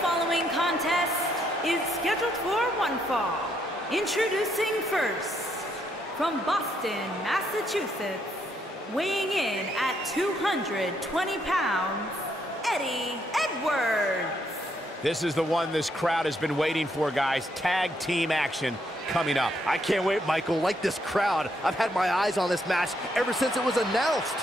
following contest is scheduled for one fall. Introducing first, from Boston, Massachusetts, weighing in at 220 pounds, Eddie Edwards. This is the one this crowd has been waiting for, guys. Tag team action coming up. I can't wait, Michael. Like this crowd, I've had my eyes on this match ever since it was announced.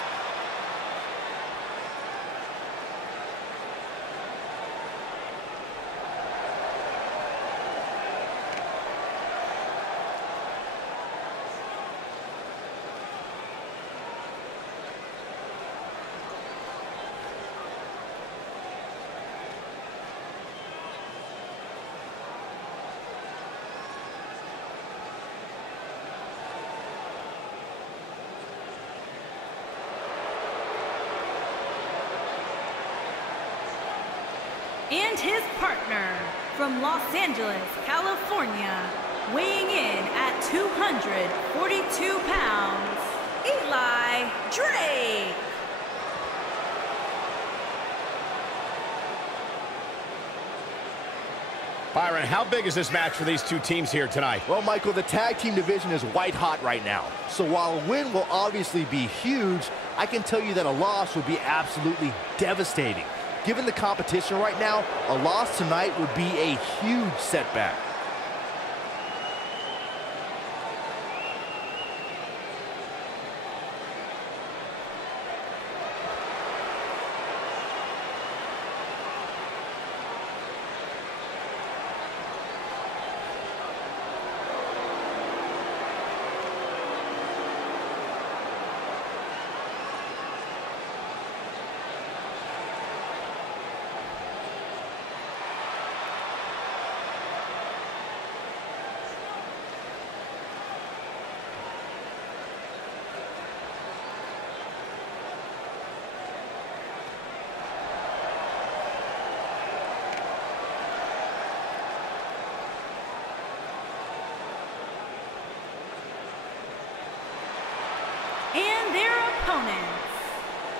And his partner, from Los Angeles, California, weighing in at 242 pounds, Eli Drake. Byron, how big is this match for these two teams here tonight? Well, Michael, the tag team division is white hot right now. So while a win will obviously be huge, I can tell you that a loss would be absolutely devastating. Given the competition right now, a loss tonight would be a huge setback. And their opponents,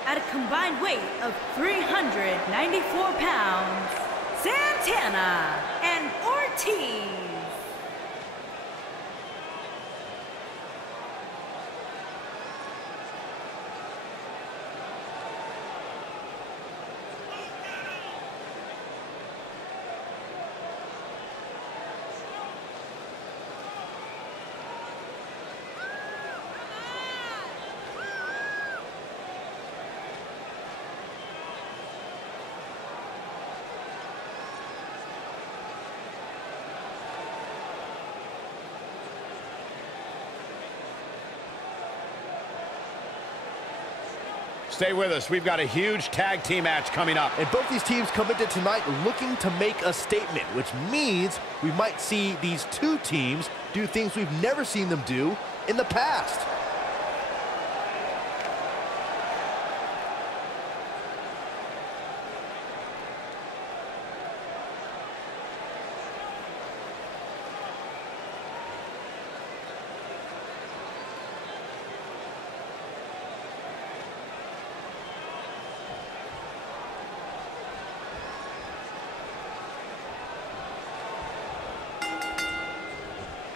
at a combined weight of 394 pounds, Santana and Ortiz. Stay with us. We've got a huge tag team match coming up. And both these teams come into tonight looking to make a statement, which means we might see these two teams do things we've never seen them do in the past.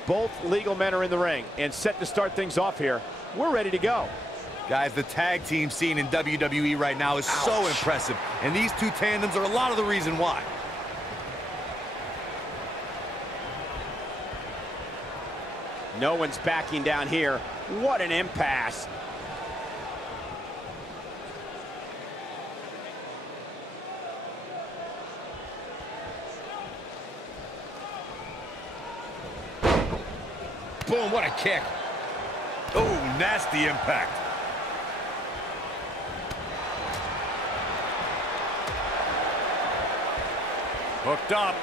Both legal men are in the ring and set to start things off here. We're ready to go. Guys, the tag team scene in WWE right now is so impressive, and these two tandems are a lot of the reason why. No one's backing down here. What an impasse. Boom, what a kick. Oh, nasty impact. Hooked up.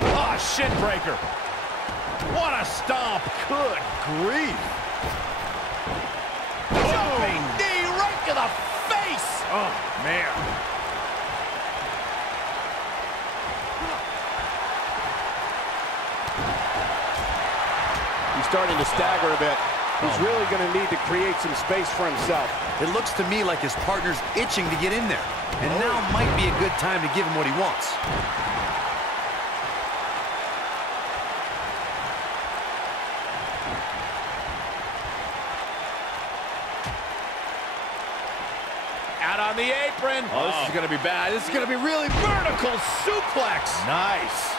Ah, shin breaker. What a stomp. Good grief. Jumping knee right to the face. Oh, man. He's starting to stagger a bit. He's really going to need to create some space for himself. It looks to me like his partner's itching to get in there. And now might be a good time to give him what he wants. on the apron. Oh, this is going to be bad. This is going to be really Vertical suplex. Nice.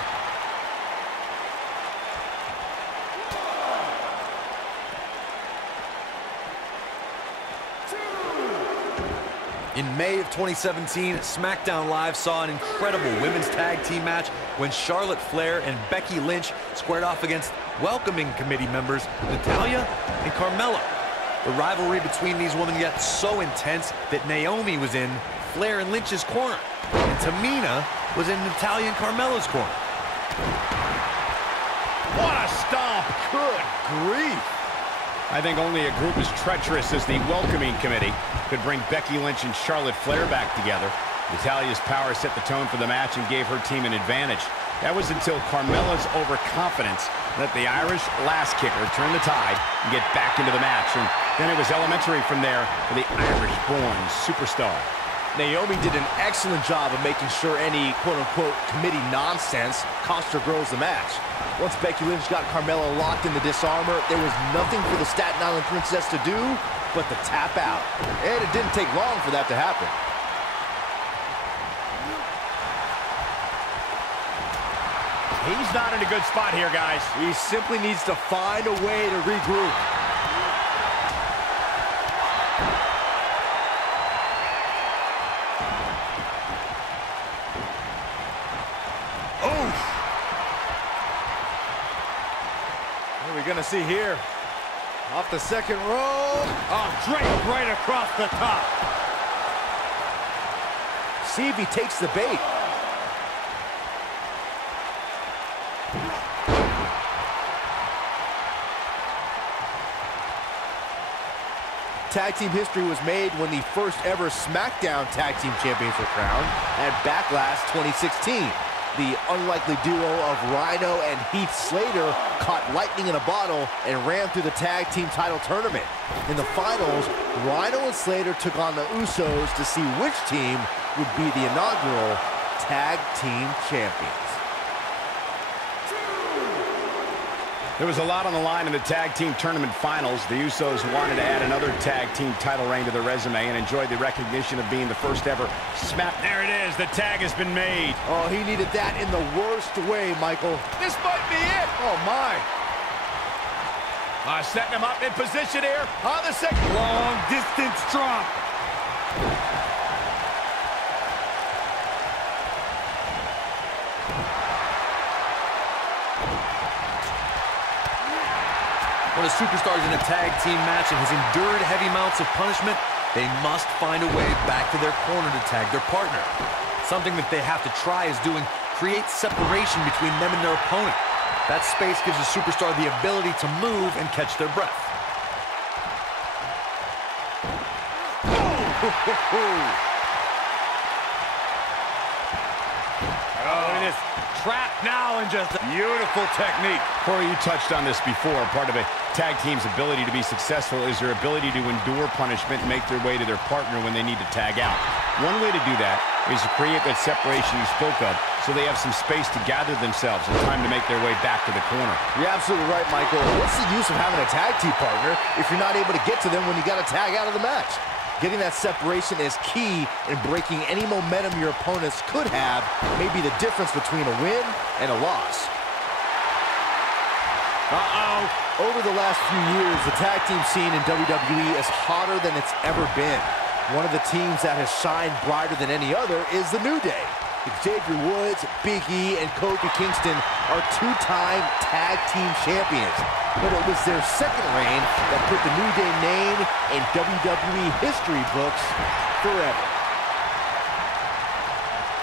In May of 2017, SmackDown Live saw an incredible women's tag team match when Charlotte Flair and Becky Lynch squared off against welcoming committee members Natalya and Carmella. The rivalry between these women got so intense that Naomi was in Flair and Lynch's corner, and Tamina was in Natalya and Carmella's corner. What a stomp. Good grief. I think only a group as treacherous as the welcoming committee could bring Becky Lynch and Charlotte Flair back together. Natalya's power set the tone for the match and gave her team an advantage. That was until Carmella's overconfidence let the Irish lass kicker turn the tide and get back into the match. And then it was elementary from there for the Irish-born superstar. Naomi did an excellent job of making sure any quote-unquote committee nonsense cost her girls the match. Once Becky Lynch got Carmella locked in the disarmor, there was nothing for the Staten Island Princess to do but to tap out. And it didn't take long for that to happen. He's not in a good spot here, guys. He simply needs to find a way to regroup. What are we gonna see here? Off the second row. Oh, draped right across the top. See if he takes the bait. Tag team history was made when the first ever SmackDown Tag Team Champions were crowned at Backlash 2016. The unlikely duo of Rhino and Heath Slater caught lightning in a bottle and ran through the tag team title tournament. In the finals, Rhino and Slater took on the Usos to see which team would be the inaugural Tag Team Champions. There was a lot on the line in the tag team tournament finals. The Usos wanted to add another tag team title reign to their resume and enjoyed the recognition of being the first ever Smack. There it is. The tag has been made. Oh, he needed that in the worst way, Michael. This might be it. Oh, my. Setting him up in position here on the second. Long distance drop. When a superstar is in a tag team match and has endured heavy amounts of punishment, they must find a way back to their corner to tag their partner. Something that they have to try is doing create separation between them and their opponent. That space gives a superstar the ability to move and catch their breath. Oh, it is trapped now and just beautiful technique. Corey, you touched on this before. Part of a tag team's ability to be successful is their ability to endure punishment and make their way to their partner when they need to tag out. One way to do that is to create that separation you spoke of so they have some space to gather themselves and time to make their way back to the corner. You're absolutely right, Michael. What's the use of having a tag team partner if you're not able to get to them when you got to tag out of the match? Getting that separation is key in breaking any momentum your opponents could have, may be the difference between a win and a loss. Over the last few years, the tag team scene in WWE is hotter than it's ever been. One of the teams that has shined brighter than any other is the New Day. Xavier Woods, Big E, and Kofi Kingston are two-time tag team champions. But it was their second reign that put the New Day name in WWE history books forever.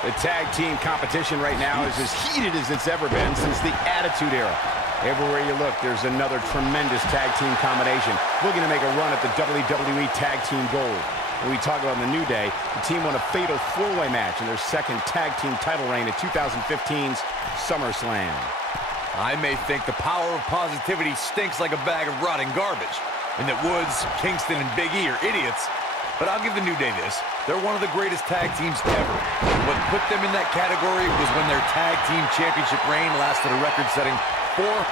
The tag team competition right now is as heated as it's ever been since the Attitude Era. Everywhere you look, there's another tremendous tag team combination looking to make a run at the WWE Tag Team Gold. When we talk about the New Day, the team won a fatal four-way match in their second tag team title reign at 2015's SummerSlam. I may think the power of positivity stinks like a bag of rotting garbage, and that Woods, Kingston, and Big E are idiots, but I'll give the New Day this. They're one of the greatest tag teams ever. What put them in that category was when their tag team championship reign lasted a record-setting 4. Look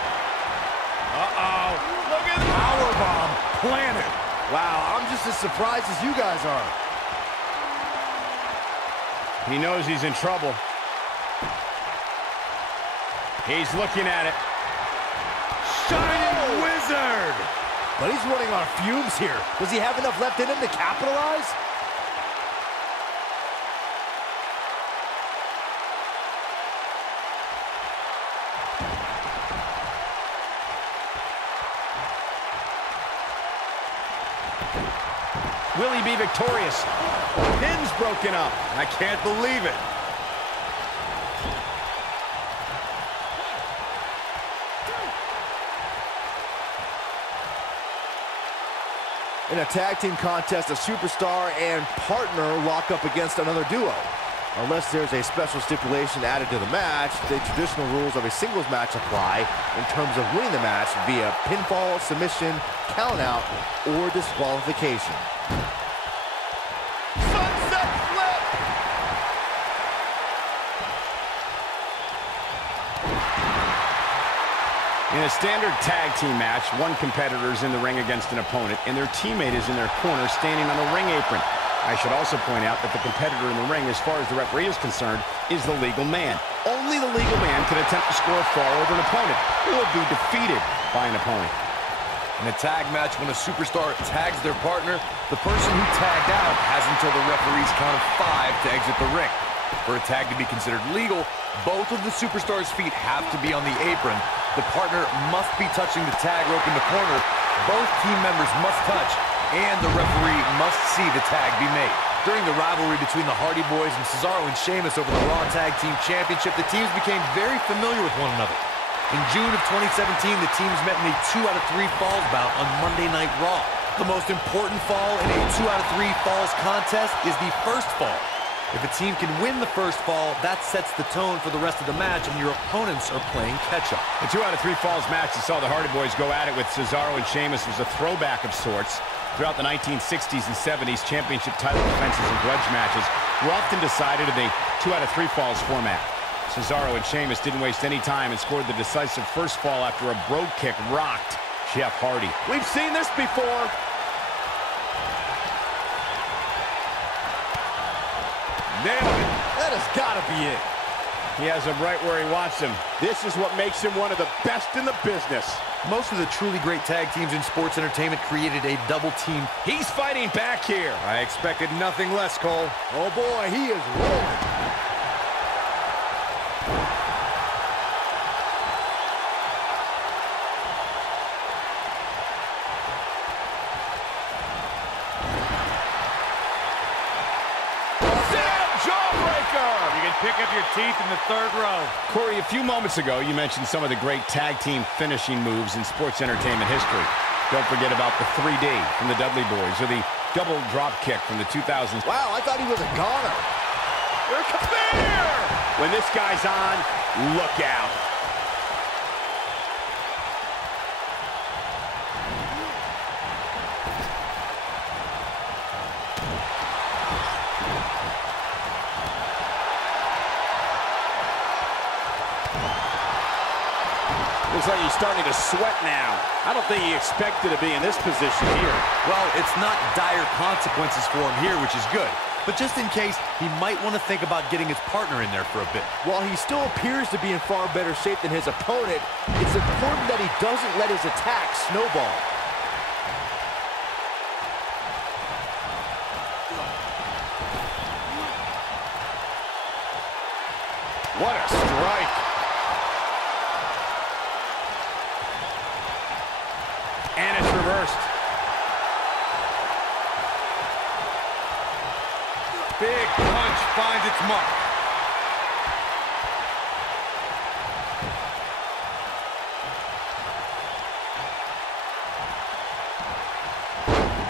at the Powerbomb planted. Wow, I'm just as surprised as you guys are. He knows he's in trouble. He's looking at it. Shining Wizard! But he's running on fumes here. Does he have enough left in him to capitalize? Will he be victorious? Pin's broken up. I can't believe it. In a tag team contest, a superstar and partner lock up against another duo. Unless there's a special stipulation added to the match, the traditional rules of a singles match apply in terms of winning the match via pinfall, submission, countout, or disqualification. Sunset flip! In a standard tag team match, one competitor is in the ring against an opponent, and their teammate is in their corner standing on the ring apron. I should also point out that the competitor in the ring, as far as the referee is concerned, is the legal man. Only the legal man can attempt to score a fall over an opponent or be defeated by an opponent. In a tag match, when a superstar tags their partner, the person who tagged out has until the referee's count of 5 to exit the ring. For a tag to be considered legal, both of the superstar's feet have to be on the apron. The partner must be touching the tag rope in the corner. Both team members must touch, and the referee must see the tag be made. During the rivalry between the Hardy Boys and Cesaro and Sheamus over the Raw Tag Team Championship, the teams became very familiar with one another. In June of 2017, the teams met in a 2 out of 3 falls bout on Monday Night Raw. The most important fall in a 2 out of 3 falls contest is the first fall. If a team can win the first fall, that sets the tone for the rest of the match, and your opponents are playing catch-up. The 2 out of 3 falls match that saw the Hardy Boys go at it with Cesaro and Sheamus was a throwback of sorts. Throughout the 1960s and 70s, championship title defenses and grudge matches were often decided in a 2 out of 3 falls format. Cesaro and Sheamus didn't waste any time and scored the decisive first fall after a brogue kick rocked Jeff Hardy. We've seen this before. Nailed it. That has got to be it. He has him right where he wants him. This is what makes him one of the best in the business. Most of the truly great tag teams in sports entertainment created a double team. He's fighting back here. I expected nothing less, Cole. Oh boy, he is rolling. Pick up your teeth in the third row. Corey, a few moments ago, you mentioned some of the great tag team finishing moves in sports entertainment history. Don't forget about the 3D from the Dudley Boys or the double drop kick from the 2000s. Wow, I thought he was a goner. When this guy's on, look out. Looks like he's starting to sweat now. I don't think he expected to be in this position here. Well, it's not dire consequences for him here, which is good. But just in case, he might want to think about getting his partner in there for a bit. While he still appears to be in far better shape than his opponent, it's important that he doesn't let his attack snowball. What a strike. And it's reversed. Big punch finds its mark.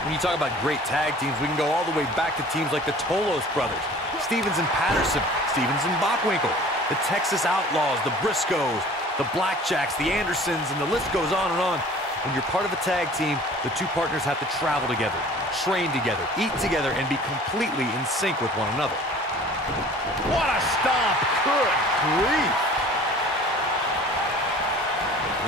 When you talk about great tag teams, we can go all the way back to teams like the Tolos brothers, Stevens and Patterson, Stevens and Bockwinkel, the Texas Outlaws, the Briscoes, the Blackjacks, the Andersons, and the list goes on and on. When you're part of a tag team, the two partners have to travel together, train together, eat together, and be completely in sync with one another. What a stomp. Good grief.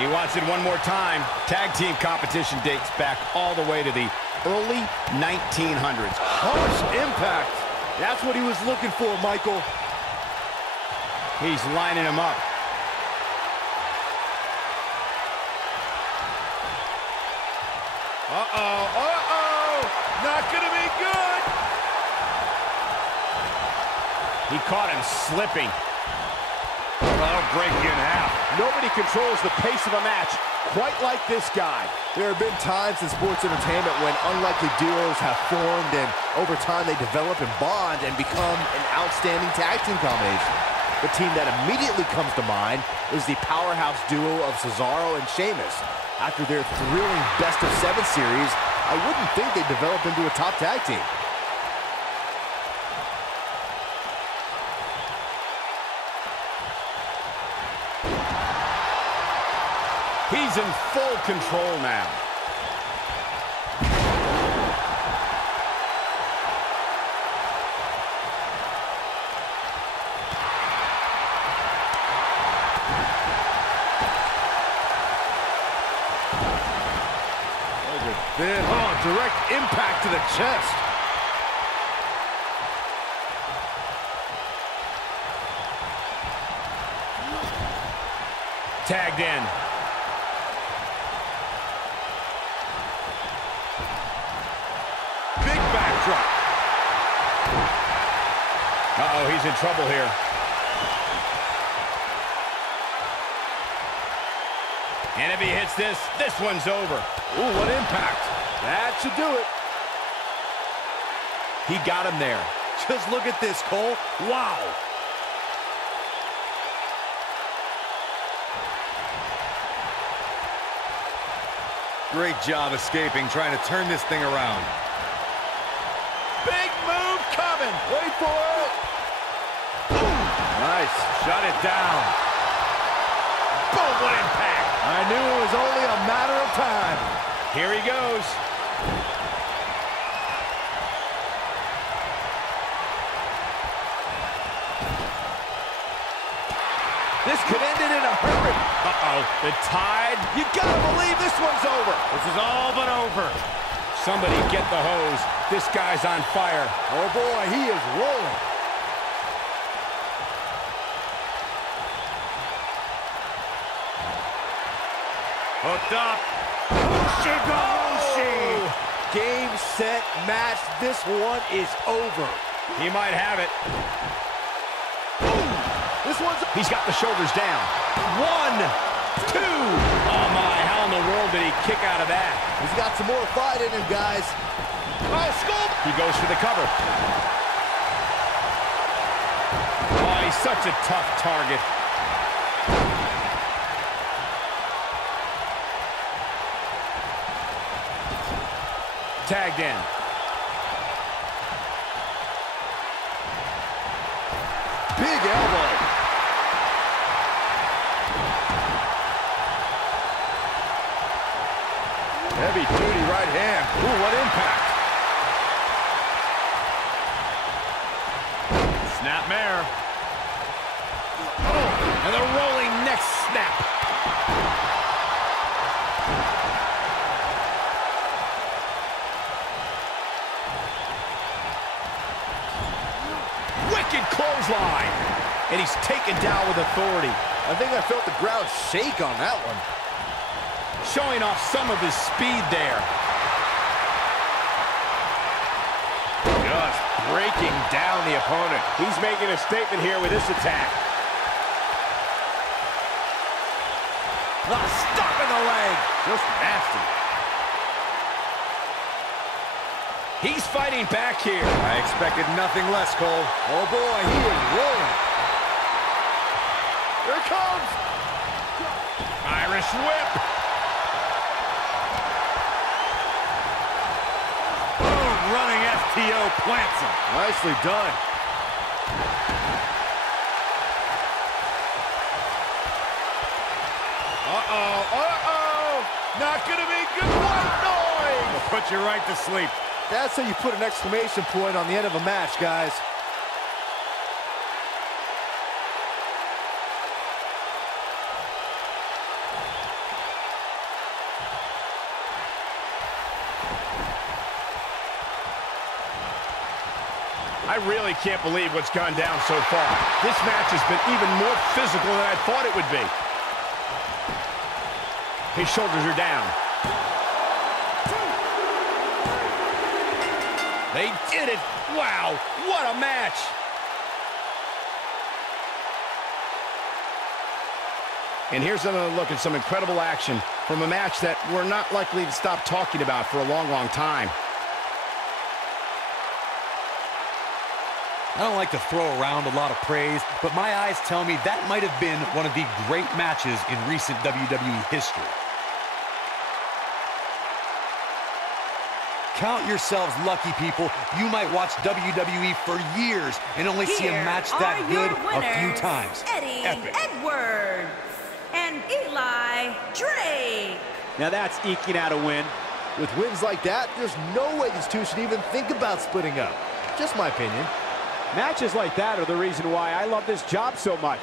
He wants it one more time. Tag team competition dates back all the way to the early 1900s. Harsh impact. That's what he was looking for, Michael. He's lining him up. Not gonna be good. He caught him slipping. That'll break you in half. Nobody controls the pace of a match quite like this guy. There have been times in sports entertainment when unlikely duos have formed, and over time they develop and bond and become an outstanding tag team combination. The team that immediately comes to mind is the powerhouse duo of Cesaro and Sheamus. After their thrilling best-of-7 series, I wouldn't think they'd develop into a top tag team. He's in full control now. Then, direct impact to the chest. Tagged in. Big backdrop. Uh-oh, he's in trouble here. And if he hits this, this one's over. Ooh, what impact. That should do it. He got him there. Just look at this, Cole. Wow. Great job escaping, trying to turn this thing around. Big move coming. Wait for it. Ooh, nice. Shut it down. Boom, what impact. I knew it was only a matter of time. Here he goes. This could end it in a hurry. Uh-oh, the tide. You gotta believe this one's over. This is all but over. Somebody get the hose. This guy's on fire. Oh boy, he is rolling. Hooked up. Oh! Game, set, match. This one is over. He might have it. This one's... He's got the shoulders down. 1, 2. Oh, my. How in the world did he kick out of that? He's got some more fight in him, guys. Oh, scoop! He goes for the cover. Oh, he's such a tough target. Tagged in. Big elbow. Heavy-duty right hand. Ooh, what impact. Snapmare. Oh, and the rolling neck snap. Wicked clothesline. And he's taken down with authority. I think I felt the ground shake on that one. Showing off some of his speed there. Just breaking down the opponent. He's making a statement here with this attack. The stop in the leg. Just nasty. He's fighting back here. I expected nothing less, Cole. Oh boy, he is rolling. Here it comes. Irish whip. Boom, running FTO plants him. Nicely done. Not gonna be good. White noise. Will put you right to sleep. That's how you put an exclamation point on the end of a match, guys. I really can't believe what's gone down so far. This match has been even more physical than I thought it would be. His shoulders are down. They did it. Wow, what a match. And here's another look at some incredible action from a match that we're not likely to stop talking about for a long, long time. I don't like to throw around a lot of praise, but my eyes tell me that might have been one of the great matches in recent WWE history. Count yourselves lucky, people. You might watch WWE for years and only see a match that good a few times. Eddie Edwards and Eli Drake. Now that's eking out a win. With wins like that, there's no way these two should even think about splitting up. Just my opinion. Matches like that are the reason why I love this job so much.